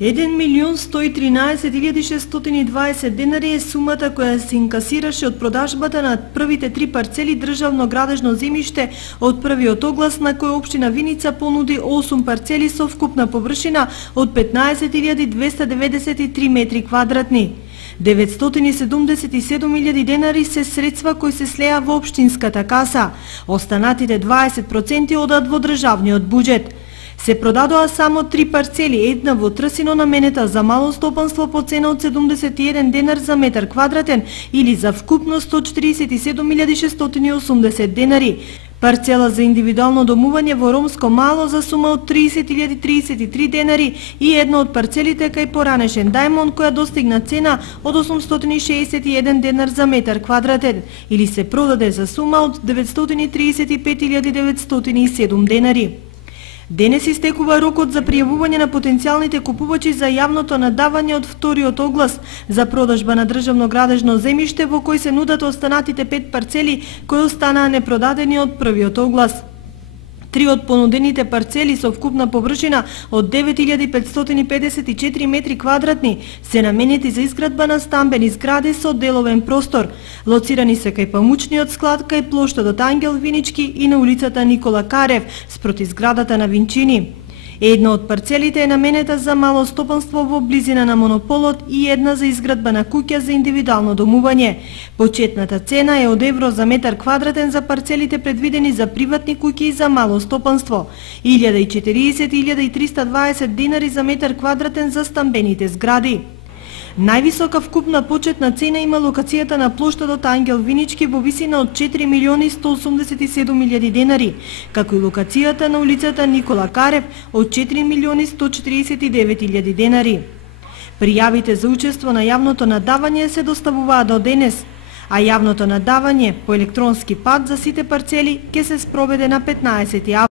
1.113.620 денари е сумата која се инкасираше од продажбата на првите 3 парцели државно градежно земјиште од првиот оглас на кој општина Виница понуди 8 парцели со вкупна површина од 15.293 метри квадратни. 977.000 денари се средства кои се слеа во општинската каса. Останатите 20% одат во државниот буџет. Се продадоа само 3 парцели, една во Трсино наменета за мало стопанство по цена од 71 денар за метар квадратен или за вкупно 147.680 денари. Парцела за индивидуално домување во Ромско мало за сума од 30.033 денари и една од парцелите кај поранешен Дајмон која достигна цена од 861 денар за метар квадратен или се продаде за сума од 935.907 денари. Денес истекува рокот за пријавување на потенцијалните купувачи за јавното надавање од вториот оглас за продажба на државно градежно земјиште во кој се нудат останатите 5 парцели кои останаа непродадени од првиот оглас. 3 од понудените парцели со вкупна површина од 9.554 метри квадратни се наменети за изградба на стамбени згради со деловен простор. Лоцирани се кај памучниот склад, кај плоштадот Ангел Винички и на улицата Никола Карев, спроти зградата на Винчини. Една од парцелите е наменета за мало стопанство во близина на монополот и една за изградба на куќа за индивидуално домување. Почетната цена е од евро за метар квадратен за парцелите предвидени за приватни куќи и за мало стопанство, 1.040-1.320 денари за метар квадратен за стамбените згради. Највисока вкупна почетна цена има локацијата на плоштадот Ангел Винички во висина од 4.187.000 денари, како и локацијата на улицата Никола Карев од 4.149.000 денари. Пријавите за учество на јавното надавање се доставуваат до денес, а јавното надавање по електронски пат за сите парцели ќе се спроведе на 15